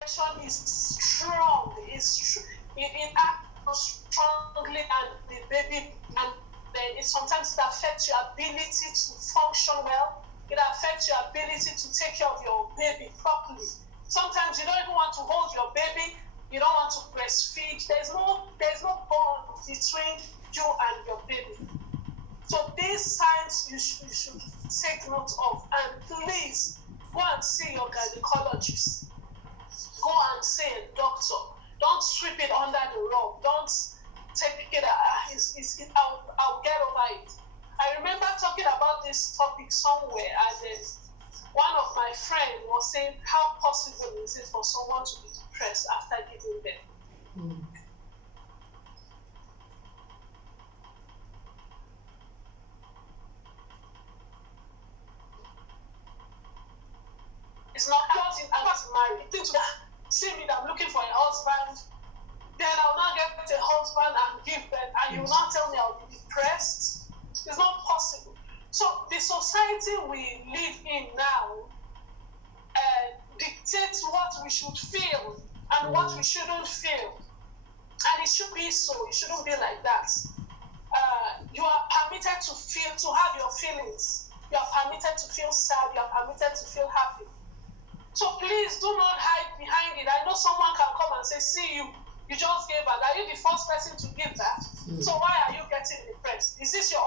depression is strong. It acts strongly, and the baby, and then sometimes it affects your ability to function well. It affects your ability to take care of your baby properly. Sometimes you don't even want to hold your baby. You don't want to breastfeed. There's no bond between you and your baby. So these signs you should take note of, and please go and see your gynecologist. Go and see a doctor. Don't sweep it under the rug. Don't take it. I'll get over it. I remember talking about this topic somewhere, and one of my friends was saying, how possible is it for someone to be depressed after giving birth? It's not because I was married. Things will see me that I'm looking for a husband. Then I'll not get a husband and give birth, and you will not tell me I'll be depressed. It's not possible. So the society we live in now dictates what we should feel and what we shouldn't feel. And it should be so. It shouldn't be like that. You are permitted to feel, to have your feelings. You are permitted to feel sad. You are permitted to feel happy. So please do not hide behind it. I know someone can come and say, see, you just gave birth. Are you the first person to give that? So why are you getting depressed? Is this your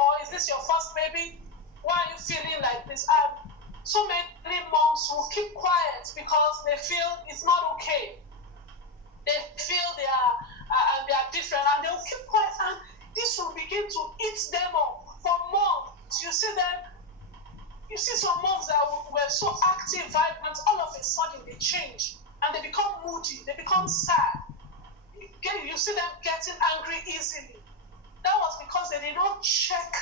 first baby? Why are you feeling like this? And so many moms will keep quiet because they feel it's not okay. They feel they are different, and they'll keep quiet, and this will begin to eat them up. For moms, you see some moms that were so active, vibrant, all of a sudden they change and they become moody, they become sad. You see them getting angry easily. That was because they did not check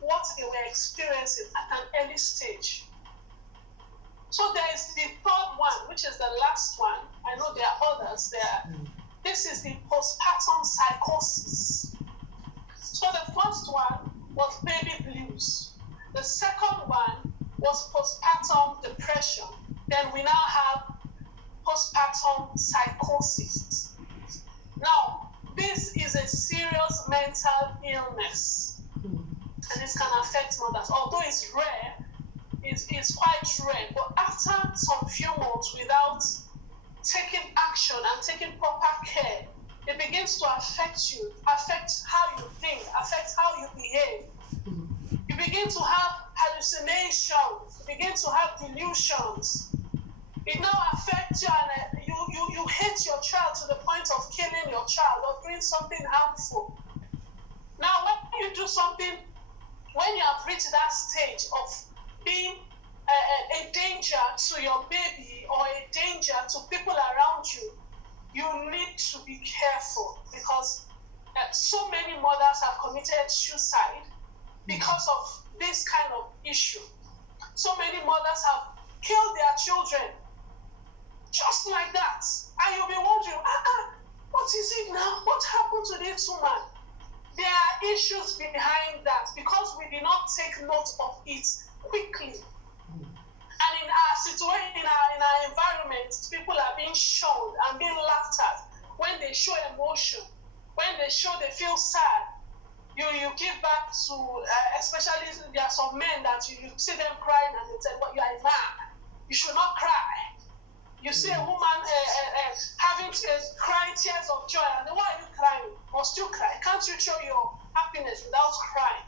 what they were experiencing at an early stage. So there is the third one, which is the last one. I know there are others there. This is the postpartum psychosis. So the first one was baby blues. The second one was postpartum depression. Then we now have postpartum psychosis. Now, this is a serious mental illness, and it can affect mothers. Although it's rare, it's quite rare. But after some few months without taking action and taking proper care, it begins to affect you, affect how you think, affect how you behave. You begin to have hallucinations, you begin to have delusions. It now affects you, and you hate your child to the point of killing your child or doing something harmful. Now, when you do something, when you have reached that stage of being a danger to your baby or a danger to people around you, you need to be careful, because so many mothers have committed suicide because of this kind of issue. So many mothers have killed their children just like that. And you'll be wondering, what is it now? What happened to this woman? There are issues behind that because we did not take note of it quickly. And in our situation, in our environment, people are being shown and being laughed at when they show emotion, when they show they feel sad. You give back to, especially there are some men that you see them crying and they say, well, you are a man, you should not cry. You see a woman having crying tears of joy, and then, why are you crying? Must you cry? Can't you show your happiness without crying?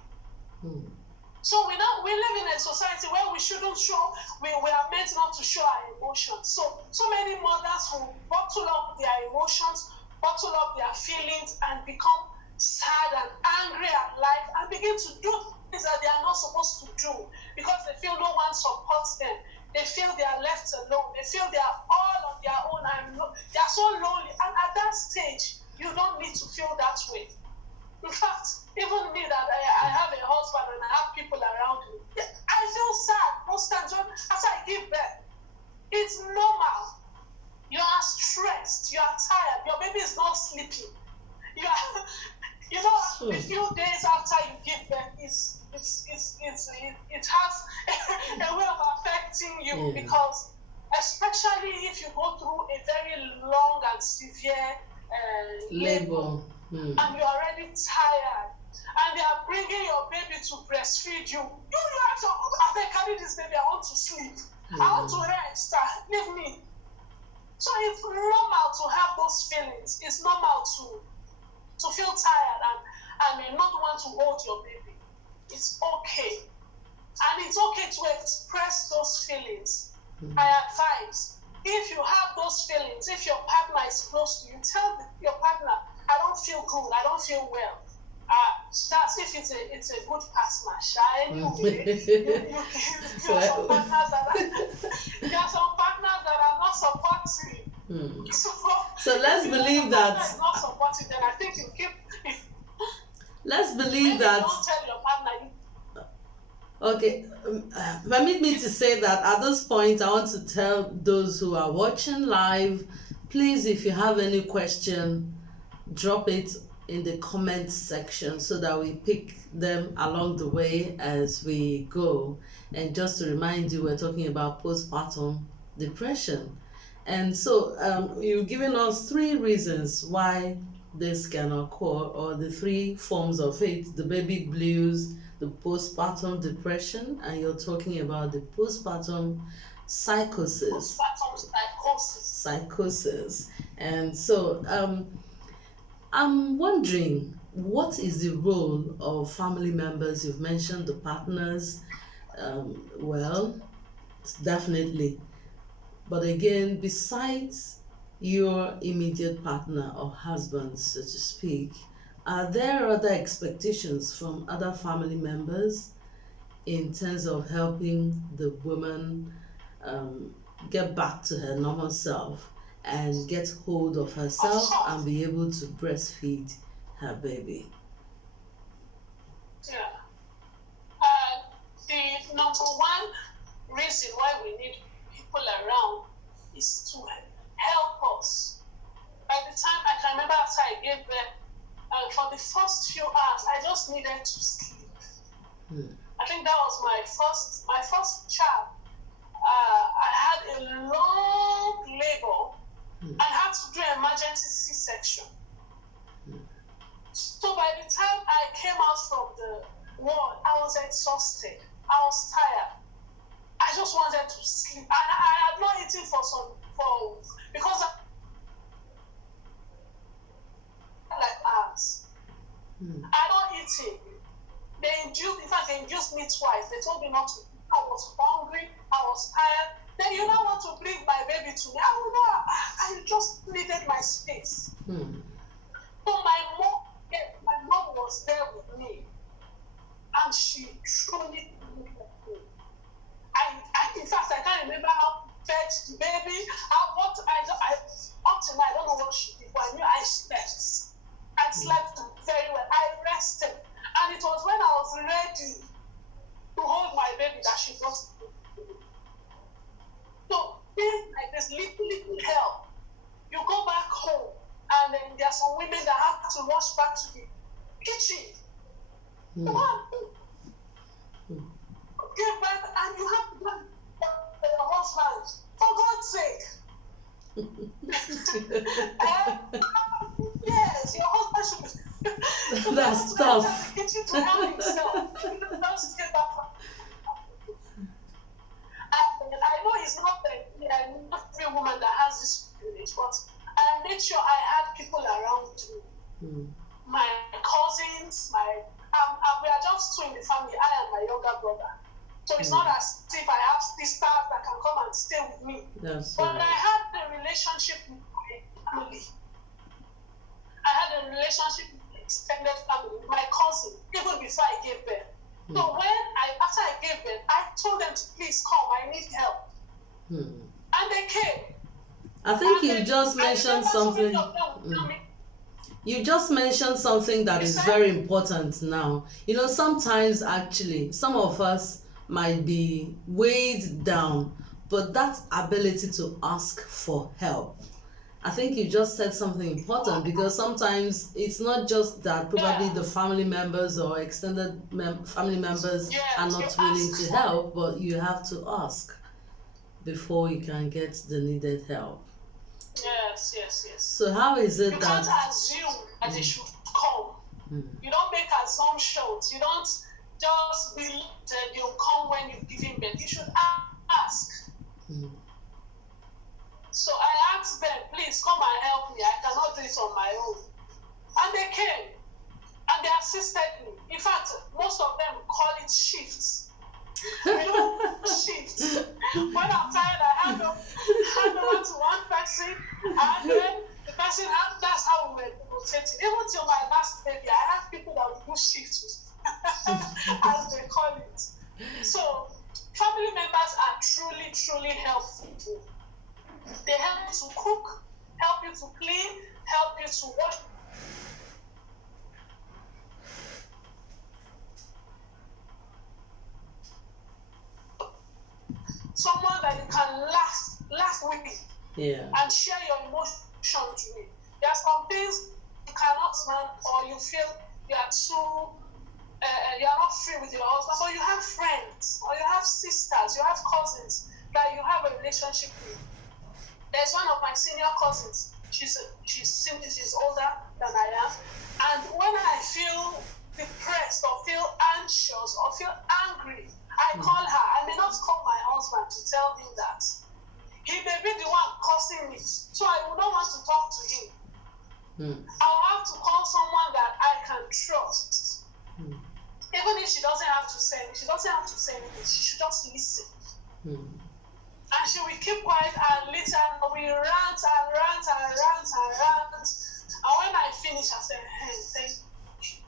So we live in a society where we shouldn't show, we are meant not to show our emotions. So many mothers will bottle up their emotions, bottle up their feelings, and become sad and angry at life and begin to do things that they are not supposed to do because they feel no one supports them. They feel they are left alone. They feel they are all on their own and they are so lonely. And at that stage, you don't need to feel that way. In fact, even me that I have a husband and I have people around me, I feel sad most times after I give birth. It's normal. You are stressed. You are tired. Your baby is not sleeping. A few days after you give birth, it has a way of affecting you because especially if you go through a very long and severe labor, and you're already tired, and they are bringing your baby to breastfeed you. You have to, as I carry this baby, I want to sleep. I want to rest. Leave me. So it's normal to have those feelings. It's normal to feel tired and not want to hold your baby. It's okay. And it's okay to express those feelings. I advise, if you have those feelings, if your partner is close to you, tell your partner, I don't feel good, I don't feel well. That's if it's a good partner. Anyway, there are some partners that are not supportive. So let's believe that. Is not supportive, then I think you keep. Let's believe that. Don't tell your partner. Okay, permit me to say that at this point, I want to tell those who are watching live, please, if you have any question, drop it in the comment section so that we pick them along the way as we go. And just to remind you, we're talking about postpartum depression. And so you've given us 3 reasons why this can occur, or the 3 forms of it: the baby blues, the postpartum depression, and you're talking about the postpartum psychosis. And so I'm wondering, what is the role of family members? You've mentioned the partners. Well, definitely. But again, besides your immediate partner or husband, so to speak, are there other expectations from other family members in terms of helping the woman get back to her normal self and get hold of herself and be able to breastfeed her baby? Yeah. The number one reason why we need people around is to help us. By the time I can remember after I gave birth, for the first few hours, I just needed to sleep. I think that was my first child. I had a long labor and had to do an emergency C-section. So by the time I came out from the ward, I was exhausted. I was tired. I just wanted to sleep. And I had not eaten because like hours. I don't eat it. In fact, they induced me twice. They told me not to. I was hungry, I was tired. Then you don't want to bring my baby to me. I just needed my space. So my mom was there with me, and she truly needed me. In fact, I can't remember how fed the baby. Up to now, I don't know what she did, but I knew I slept. I slept very well. I rested. And it was when I was ready to hold my baby that she brought me. So things like this, little help. You go back home, and then there are some women that have to rush back to the kitchen. Come on. Give back, and you have to go to your husband. For God's sake. Yes, your husband should be. That's tough. To help himself. I know it's not every woman that has this privilege, but I made sure I had people around me. My cousins, we are just 2 in the family, I and my younger brother. So it's not as if I have sisters that can come and stay with me. But I had a relationship with my family. I had a relationship with my extended family, with my cousin, even before I gave birth. So after I gave birth, I told them to please come, I need help. And they came. I think you just mentioned something. You just mentioned something that is very important now. You know, sometimes actually, some of us might be weighed down, but that ability to ask for help. I think you just said something important, because sometimes it's not just that probably the family members or extended family members are not willing to help, but you have to ask. before you can get the needed help. Yes. So how is it You that can't assume that it should come. You don't make assumptions. You don't just believe that they'll come when you're giving birth. You should ask. So I asked them, please come and help me. I cannot do it on my own. And they came. And they assisted me. In fact, most of them call it shifts. We do shifts. When I'm tired, I hand over to one person, and then the person, that's how we were rotating. Even till my last baby, I have people that will do shifts, as they call it. So, family members are truly, truly helpful. They help you to cook, help you to clean, help you to wash. Someone that you can laugh with, and share your emotions with. There are some things you cannot stand, or you feel you are too, you are not free with your husband, but you have friends, or you have sisters, you have cousins that you have a relationship with. There's one of my senior cousins. She's older than I am, and when I feel depressed or feel anxious or feel angry, I call her. I may not call my husband to tell him that. He may be the one causing it, so I would not want to talk to him. I'll have to call someone that I can trust. Even if she doesn't have to say anything, she should just listen. And she will keep quiet and listen, and we rant. And when I finish, I say, hey, thank you.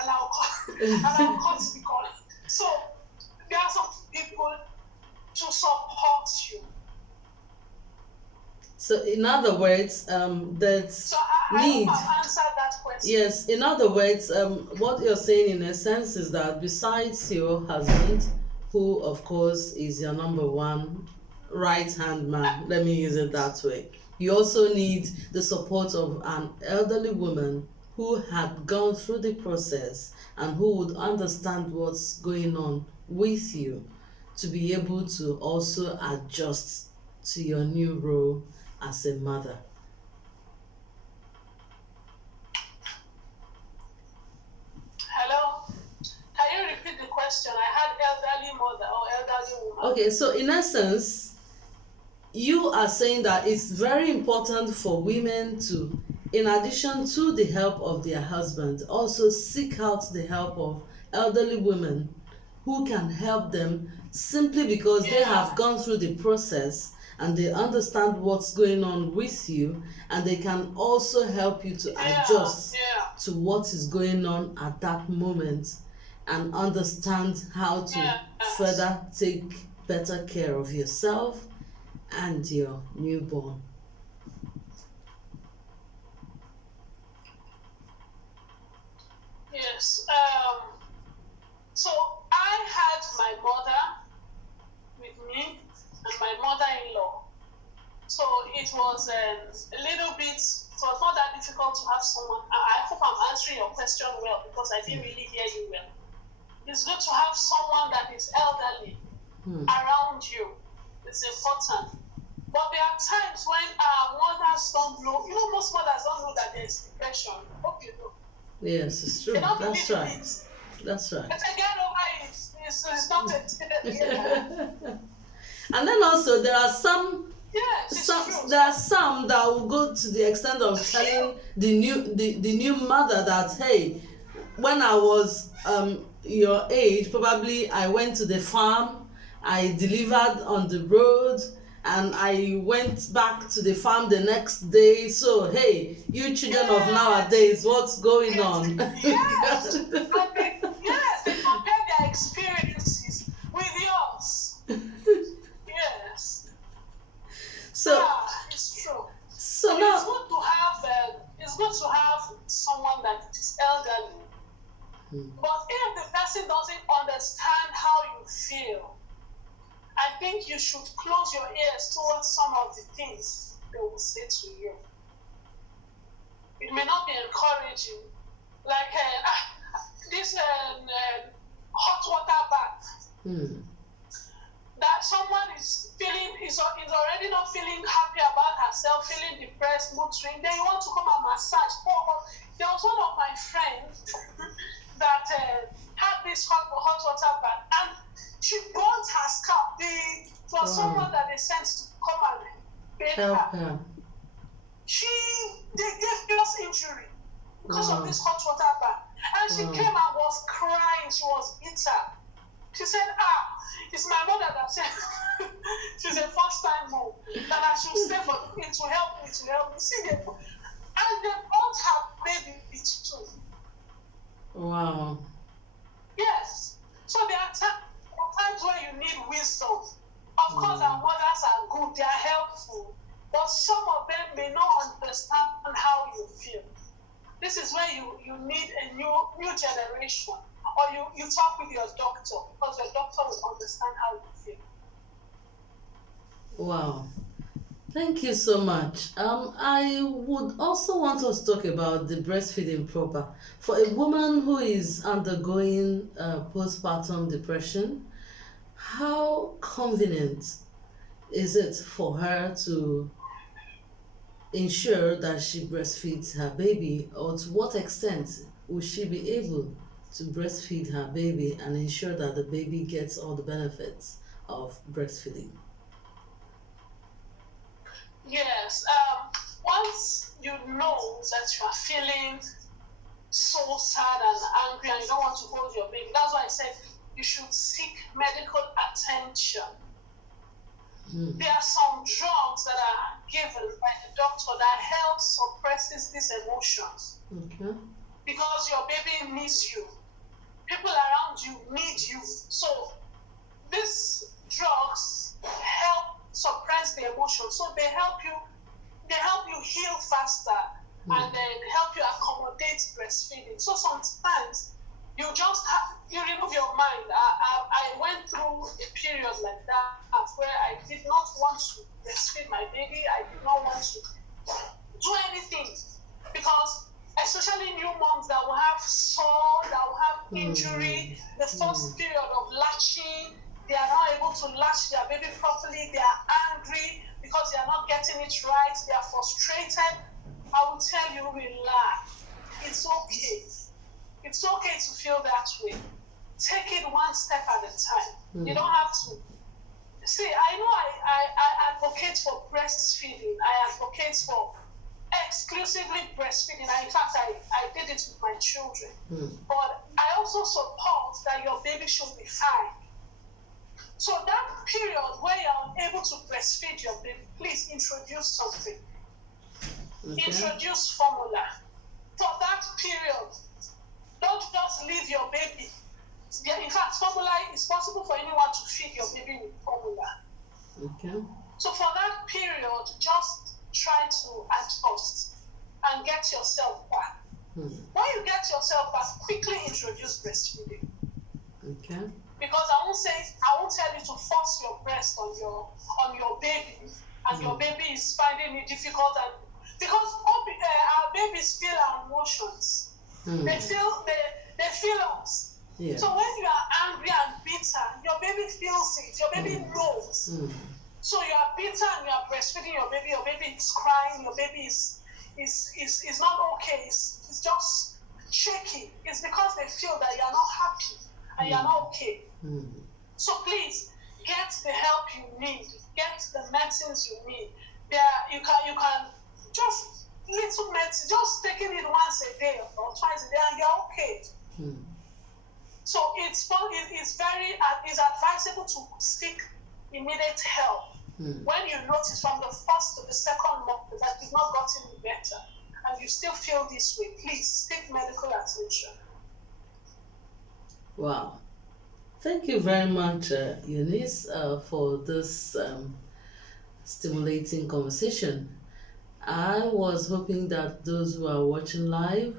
And I'll cut the call. So there are some people to support you. So in other words, that's so I hope I've answered that question. Yes, in other words, what you're saying in a sense is that besides your husband, who of course is your number one right-hand man, let me use it that way, you also need the support of an elderly woman who had gone through the process and who would understand what's going on with you, to be able to also adjust to your new role as a mother. Hello? Can you repeat the question? I had elderly mother or elderly woman. Okay, so in essence, you are saying that it's very important for women to, in addition to the help of their husband, also seek out the help of elderly women who can help them, simply because they have gone through the process and they understand what's going on with you, and they can also help you to adjust to what is going on at that moment and understand how to further take better care of yourself and your newborn. Yes. So I had my mother with me and my mother-in-law. So it was a little bit, it was not that difficult to have someone. I hope I'm answering your question well, because I didn't really hear you well. It's good to have someone that is elderly around you. It's important. But there are times when our mothers don't know. Most mothers don't know that there is depression. Hope you know. Yes, it's true. That's right. That's right. But again, over it. It's not a And then also there are some. Yes, There are some that will go to the extent of telling the new mother that, hey, when I was your age, probably I went to the farm, I delivered on the road, and I went back to the farm the next day. So hey, you children of nowadays, what's going on? Yes, they compare their experiences with yours. Yes. So it's true. So now it's good to have someone that is elderly. But if the person doesn't understand how you feel, I think you should close your ears towards some of the things they will say to you. It may not be encouraging, like this hot water bath. that someone is already not feeling happy about herself, feeling depressed, mood swing, then you want to come and massage. There was one of my friends that had this hot water bath, and she burnt her scalp. It was someone that they sent to come and bathe her. They gave serious injury because of this hot water bath. And she came and was crying. She was bitter. She said, it's my mother that said, she's a first-time mom, that I should stay for it to help me. See, and they brought her baby too. Wow. Yes. So there are times where you need wisdom. Of course, our mothers are good, they are helpful, but some of them may not understand how you feel. This is where you need a new generation, or you talk with your doctor, because your doctor will understand how you feel. Wow. Thank you so much. I would also want us to talk about the breastfeeding proper. For a woman who is undergoing postpartum depression, how convenient is it for her to ensure that she breastfeeds her baby, or to what extent will she be able to breastfeed her baby and ensure that the baby gets all the benefits of breastfeeding? Yes. Once you know that you are feeling so sad and angry and you don't want to hold your baby, that's why I said you should seek medical attention. There are some drugs that are given by the doctor that help suppresses these emotions. Okay. Because your baby needs you. People around you need you. So these drugs help suppress the emotion. So they help you heal faster and then help you accommodate breastfeeding. So sometimes you remove your mind. I went through a period like that where I did not want to breastfeed my baby. I did not want to do anything, because especially new moms that will have sore, that will have injury, the first period of latching, they are not able to latch their baby properly, they are angry because they are not getting it right, they are frustrated. I will tell you, relax. It's okay. It's okay to feel that way. Take it one step at a time. You don't have to. See, I know I advocate for breastfeeding. I advocate for exclusively breastfeeding. And in fact, I did it with my children. But I also support that your baby should be fine. So that period where you're unable to breastfeed your baby, please introduce something. Introduce formula. For that period, don't just leave your baby. In fact, formula is possible for anyone to feed your baby with formula. Okay. So for that period, just try to adjust and get yourself back. When you get yourself back, quickly introduce breastfeeding. Okay. Because I won't tell you to force your breast on your baby, and your baby is finding it difficult, and because our babies feel our emotions. They feel us. Yeah. So when you are angry and bitter, your baby feels it. Your baby knows. So you are bitter and you are breastfeeding your baby is crying, your baby is not okay, it's just shaky. It's because they feel that you are not happy and you are not okay. So please get the help you need, get the medicines you need. You can just little medicine, just taking it once a day or twice a day, and you're okay. So it's advisable to seek immediate help when you notice from the first to the second month that you've not gotten better and you still feel this way. Please seek medical attention. Wow. Thank you very much, Eunice, for this stimulating conversation. I was hoping that those who are watching live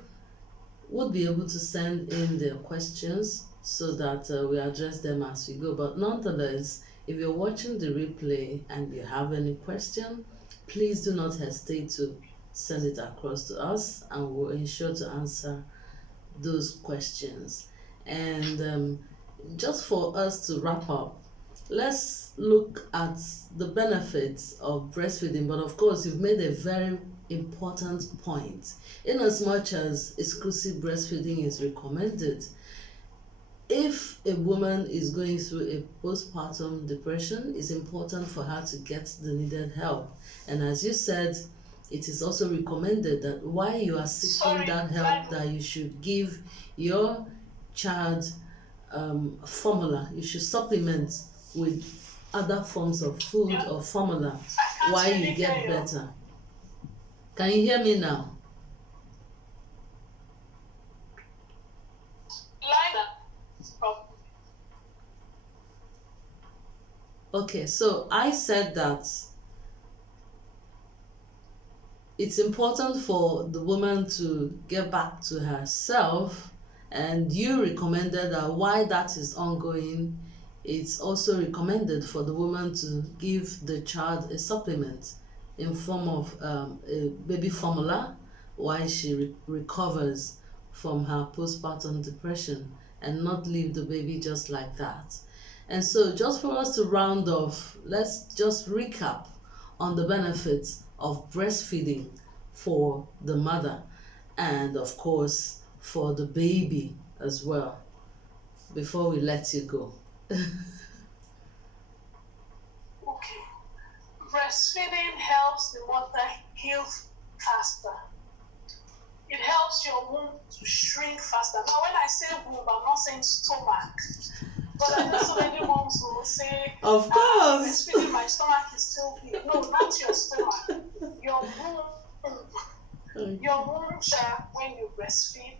would be able to send in their questions so that we address them as we go. But nonetheless, if you're watching the replay and you have any question, please do not hesitate to send it across to us, and we'll ensure to answer those questions. And just for us to wrap up, let's look at the benefits of breastfeeding. But of course, you've made a very important point. In as much as exclusive breastfeeding is recommended, if a woman is going through a postpartum depression, it's important for her to get the needed help. And as you said, it is also recommended that while you are seeking that help, that you should give your child formula. You should supplement with other forms of food or formula while you get better. Can you hear me now? Okay, so I said that it's important for the woman to get back to herself, and you recommended that while that is ongoing, it's also recommended for the woman to give the child a supplement in form of a baby formula while she recovers from her postpartum depression, and not leave the baby just like that. And so just for us to round off, let's just recap on the benefits of breastfeeding for the mother, and of course for the baby as well, before we let you go. Okay. Breastfeeding helps the mother heal faster. It helps your womb to shrink faster. Now, when I say womb, I'm not saying stomach. But I know so many moms will say, of course, breastfeeding, my stomach is still big. No, not your stomach. Your womb. Your womb, when you breastfeed,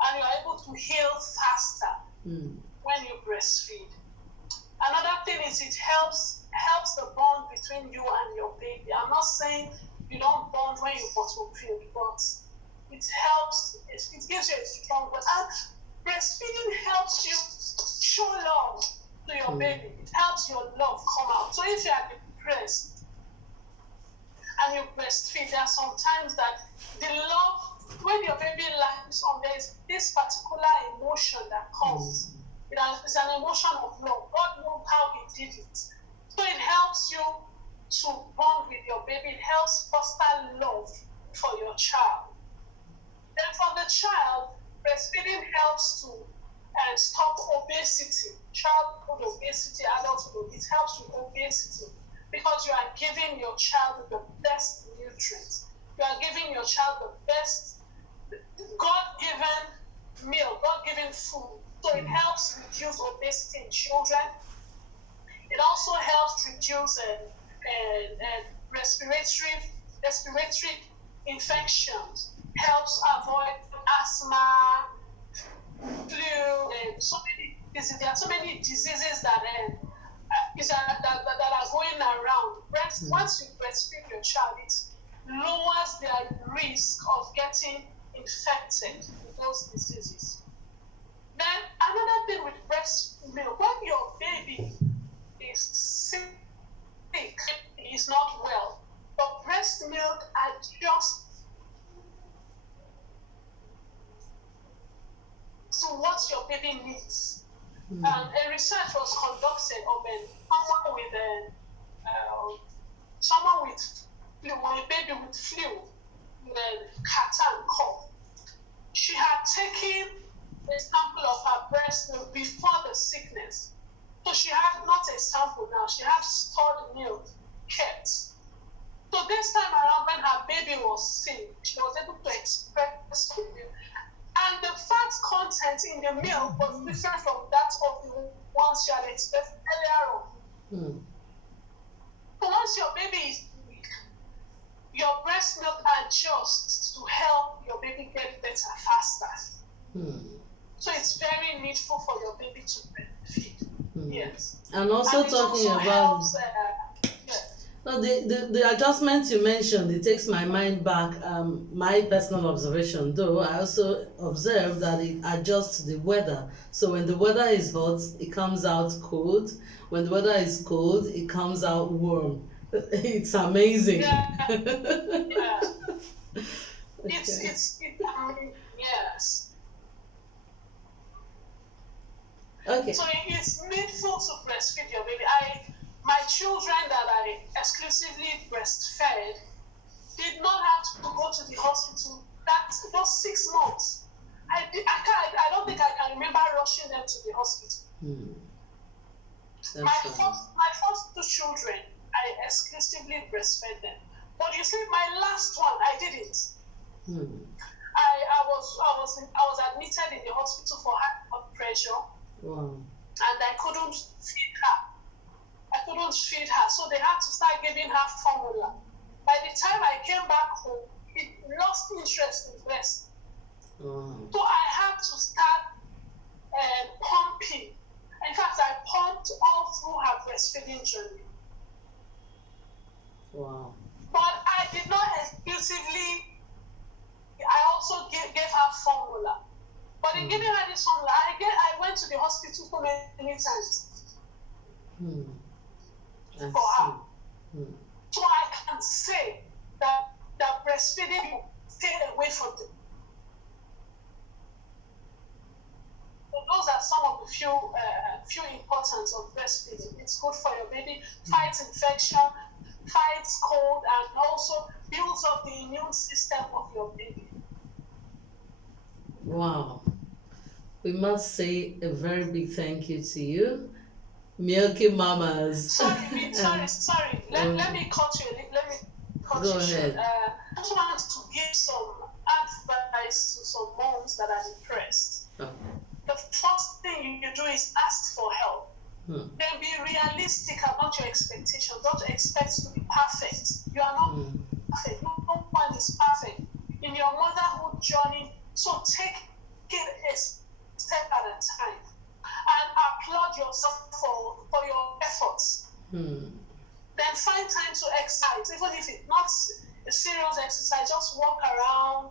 and you're able to heal faster when you breastfeed. Another thing is it helps the bond between you and your baby. I'm not saying you don't bond when you bottle feed, but it helps. It gives you a strong bond. And breastfeeding helps you show love to your baby. It helps your love come out. So if you are depressed and you breastfeed, there are sometimes that the love, when your baby lies on, there's this particular emotion that comes. It's an emotion of love. God knows how He did it. So it helps you to bond with your baby. It helps foster love for your child. Then for the child, breastfeeding helps to stop obesity, childhood obesity, adulthood. It helps with obesity because you are giving your child the best nutrients. You are giving your child the best God-given meal, God-given food. So it helps reduce obesity in children. It also helps reduce respiratory infections. Helps avoid asthma, flu, and so many diseases. There are so many diseases that are going around. Once you breastfeed your child, it lowers their risk of getting infected with those diseases. Then another thing with breast milk, when your baby is sick, is not well, but breast milk adjusts to what your baby needs. A research was conducted of someone with flu, a baby with flu, catarrh and cough. She had taken a sample of her breast milk before the sickness. So she had not a sample now, she had stored milk kept. So this time around, when her baby was sick, she was able to express the milk. And the fat content in the milk was different from that of the ones she had expressed earlier on. So once your baby is weak, your breast milk adjusts to help your baby get better faster. So it's very needful for your baby to breastfeed. Yes. And also talking about helps, so the adjustments you mentioned, it takes my mind back. My personal observation, though, I also observed that it adjusts to the weather. So when the weather is hot, it comes out cold. When the weather is cold, it comes out warm. It's amazing. Yeah. It's yes. Okay. So it's needful to breastfeed your baby. My children that I exclusively breastfed did not have to go to the hospital those 6 months. I don't think I can remember rushing them to the hospital. My first 2 children, I exclusively breastfed them. But you see, my last one, I didn't. I was admitted in the hospital for high blood pressure. Wow. And I couldn't feed her. So they had to start giving her formula. By the time I came back home, it lost interest in breast. So I had to start pumping. In fact, I pumped all through her breastfeeding journey. Wow. But I did not exclusively, I also gave her formula. But in giving her this formula, I went to the hospital so many times for her. So I can say that breastfeeding, stay away from them. So those are some of the few importance of breastfeeding. It's good for your baby, fights infection, fights cold, and also builds up the immune system of your baby. Wow. We must say a very big thank you to you, Milky Mamas. Sorry. Let me cut you. Let me cut Go you ahead. short. I just want to give some advice to some moms that are depressed. The first thing you do is ask for help. Then be realistic about your expectations. Don't expect to be perfect. You are not perfect. No one is perfect in your motherhood journey. So take it a step at a time and applaud yourself for your efforts. Then find time to exercise, even if it's not a serious exercise. Just walk around,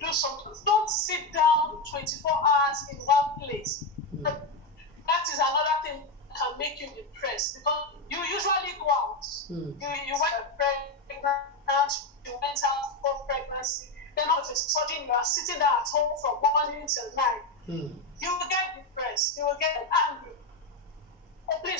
do something. Don't sit down 24 hours in one place. That is another thing that can make you depressed, because you usually go out. You went pregnant, you went out for pregnancy, then all of a sudden you are sitting there at home from morning till night. You will get depressed, you will get angry. Oh, please